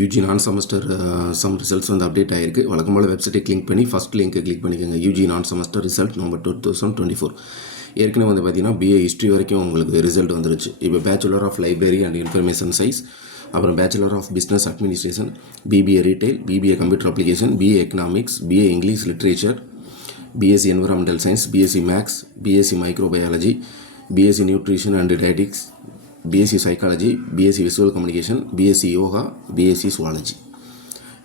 UG நான் semester some results வந்து update ஆகிருக்கு. வழக்கம் போல் வெப்சைட்டை கிளிக் பண்ணி ஃபஸ்ட் லிங்க்கை கிளிக் பண்ணிக்கோங்க. யூஜி நான் செமஸ்டர் ரிசல்ட் நவம்பர் 2024. ஏற்கனவே வந்து பார்த்தீங்கன்னா பிஏ ஹிஸ்ட்ரி வரைக்கும் உங்களுக்கு ரிசல்ட் வந்துருச்சு. இப்போ bachelor of library and information science, அப்புறம் bachelor of business administration, BBA retail, BBA computer application, BA economics, BA English literature, BSc environmental science, BSc maths, BSc microbiology, BSc nutrition and dietetics, BSc psychology, BSc visual communication, BSc yoga, BSc zoology,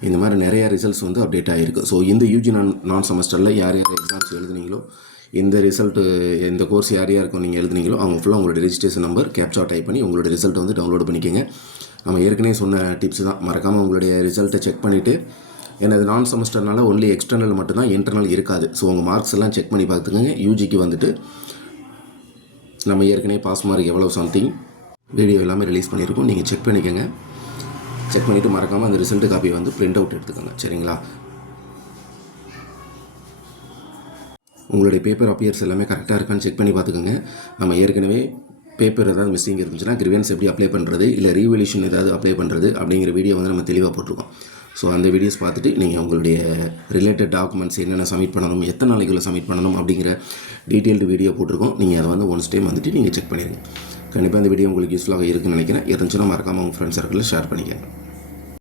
இந்த மாதிரி நிறைய results வந்து update ஆகிருக்கு. So இந்த UG நான் செமஸ்டரில் யார் யார் எக்ஸாம்ஸ் எழுதுனீங்களோ, இந்த ரிசல்ட்டு எந்த கோர்ஸ் யார் யாருக்கும் நீங்கள் எழுதுனீங்களோ அவங்க ஃபுல்லாக உங்களோட ரெஜிஸ்ட்ரேஷன் நம்பர் கேப்சா டைப் பண்ணி உங்களோட ரிசல்ட்டை வந்து டவுன்லோட் பண்ணிக்கோங்க. நம்ம ஏற்கனவே சொன்ன டிப்ஸ் தான், மறக்காமல் உங்களுடைய ரிசல்ட்டை செக் பண்ணிவிட்டு, எனது நான் செமஸ்டர்னால ஒன்லி எக்ஸ்டர்னல் மட்டும்தான், இன்டர்னல் இருக்காது. ஸோ உங்கள் மார்க்ஸ் எல்லாம் செக் பண்ணி பார்த்துக்கோங்க. யூஜிக்கு வந்துட்டு நம்ம ஏற்கனவே பாஸ் மார்க் எவ்வளோ சம்திங் வீடியோ எல்லாமே ரிலீஸ் பண்ணியிருக்கோம். நீங்கள் செக் பண்ணிக்கோங்க. செக் பண்ணிவிட்டு மறக்காமல் அந்த ரிசல்ட்டு காப்பியை வந்து பிரிண்ட் அவுட் எடுத்துக்கோங்க. சரிங்களா? உங்களுடைய பேப்பர் அப்பியர்ஸ் எல்லாமே கரெக்டாக இருக்கான்னு செக் பண்ணி பார்த்துக்கோங்க. நம்ம ஏற்கனவே பேப்பர் ஏதாவது மிஸ்ஸிங் இருந்துச்சுன்னா கிரிவன்ஸ் எப்படி அப்ளை பண்ணுறது, இல்லை ரீவல்யூஷன் ஏதாவது அப்ளை பண்ணுறது அப்படிங்கிற வீடியோ வந்து நம்ம தெளிவாக போட்டிருக்கோம். ஸோ அந்த வீடியோஸ் பார்த்துட்டு நீங்கள் உங்களுடைய ரிலேட்டட் டாக்குமெண்ட்ஸ் என்னென்ன சப்மிட் பண்ணணும், எத்தனை நாளைக்குள்ளே சப்மிட் பண்ணணும் அப்படிங்கிற டீட்டெயில்டு வீடியோ போட்டிருக்கோம். நீங்கள் அதை வந்து ஒன்ஸ் டைம் வந்துட்டு நீங்கள் செக் பண்ணிடுங்க. கண்டிப்பாக இந்த வீடியோ உங்களுக்கு யூஸ்ஃபுல்லாக இருக்குன்னு நினைக்கிறேன். இருந்துச்சுன்னா மறக்காமல் உங்கள் ஃப்ரெண்ட்ஸ் சர்க்கிளில் ஷேர் பண்ணிக்கங்க.